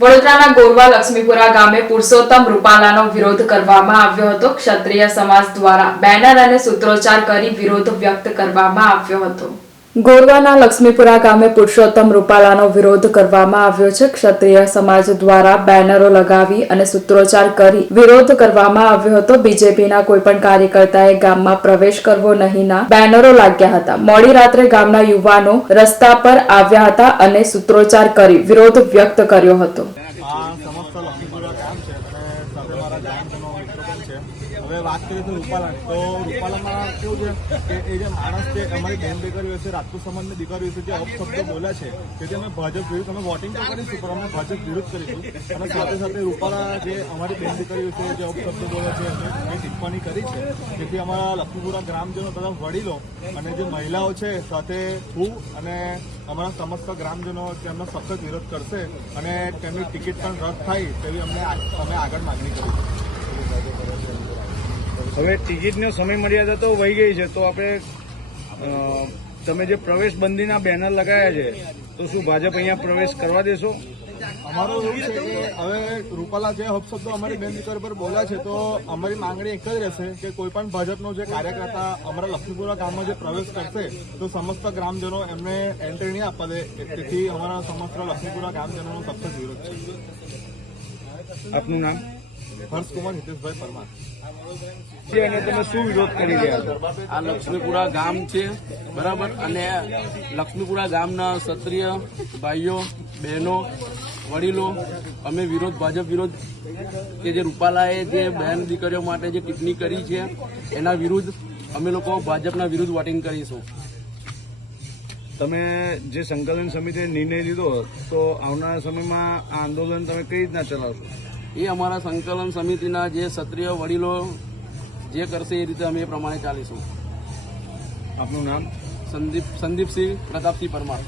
વડોદરાના ગોરવા લક્ષ્મીપુરા ગામે પુરુષોત્તમ રૂપાલાનો વિરોધ કરવામાં આવ્યો હતો. ક્ષત્રિય સમાજ દ્વારા બેનર અને સૂત્રોચ્ચાર કરી વિરોધ વ્યક્ત કરવામાં આવ્યો હતો. ગોરવાના લક્ષ્મીપુરા ગામે પુરુષોત્તમ રૂપાલાનો વિરોધ કરવામાં આવ્યો છે. ક્ષત્રિય સમાજ દ્વારા બેનરો લગાવી અને સૂત્રોચ્ચાર કરી વિરોધ કરવામાં આવ્યો હતો. બીજેપીના કોઈ પણ કાર્યકર્તાએ ગામમાં પ્રવેશ કરવો નહીંના બેનરો લાગ્યા હતા. મોડી રાત્રે ગામના યુવાનો રસ્તા પર આવ્યા હતા અને સૂત્રોચ્ચાર કરી વિરોધ વ્યક્ત કર્યો હતો. સમસ્ત લક્ષ્મીપુરા ગામ છે અને સાથે મારા ગામનો મિત્રો પણ છે. હવે વાત કરીએ તો રૂપાલાની. તો રૂપાલામાં કેવું છે કે એ જે માણસ છે અમારી બેન દીકરીઓ છે, રાજપૂત સમાજની દીકરીઓ છે, જે અપશબ્દો બોલ્યા છે તેથી અમે ભાજપ વિરુદ્ધ અમે વોટિંગ તો કરીશું પણ અમે ભાજપ વિરુદ્ધ કરીશું અને સાથે સાથે રૂપાલા જે અમારી બેન દીકરીઓ છે, જે અપશબ્દો બોલે છે એ ટિપ્પણી કરી છે. જેથી અમારા લક્ષ્મીપુરા ગ્રામજનો તરફ વડીલો અને જે મહિલાઓ છે, સાથે હું અને અમારા સમસ્ત ગ્રામજનો તેમનો સખત વિરોધ કરશે અને તેમની ટિકિટ પણ રદ થાય તેવી અમને અમે આગળ માગણી કરી હવે ટિકિટનો સમય મર્યાદા તો વહી ગઈ છે, તો આપણે તમે જે પ્રવેશ બંધીના બેનર લગાવ્યા છે, તો શું ભાજપ અહીંયા પ્રવેશ કરવા દેશો? અમારો એવું છે કે હવે રૂપાલા જે અપશબ્દો અમારી બેન દીકરી પર બોલ્યા છે તો અમારી માંગણી એક જ રહેશે કે કોઈ પણ ભાજપનો જે કાર્યકર્તા અમારા લક્ષ્મીપુરા ગામમાં જે પ્રવેશ કરશે તો સમસ્ત ગ્રામજનો એમને એન્ટ્રી નહીં આપવા દે. તેથી અમારા સમસ્ત લક્ષ્મીપુરા ગામજનોનો સખત વિરોધ છે. આપનું નામ? હર્ષકુમાર હિતેશભાઈ પરમાર. છે અને તમે શું વિરોધ કરી રહ્યા છો? આ લક્ષ્મીપુરા ગામ છે બરાબર? અને લક્ષ્મીપુરા ગામના ક્ષત્રિય ભાઈઓ બહેનો વડીલો અમે વિરોધ ભાજપ વિરોધ કે જે રૂપાલાએ જે બહેન દીકરીઓ માટે જે ટિપ્પણી કરી છે એના વિરુદ્ધ અમે લોકો ભાજપના વિરુદ્ધ વોટિંગ કરીશું. તમે જે સંકલન સમિતિએ નિર્ણય લીધો તો આવનારા સમયમાં આ આંદોલન તમે કઈ રીતના ચલાવશો? એ અમારા સંકલન સમિતિના જે ક્ષત્રિય વડીલો જે કરશે એ રીતે અમે એ પ્રમાણે ચાલીશું. આપનું નામ? સંદીપ સંદીપસિંહ પ્રતાપસિંહ પરમાર.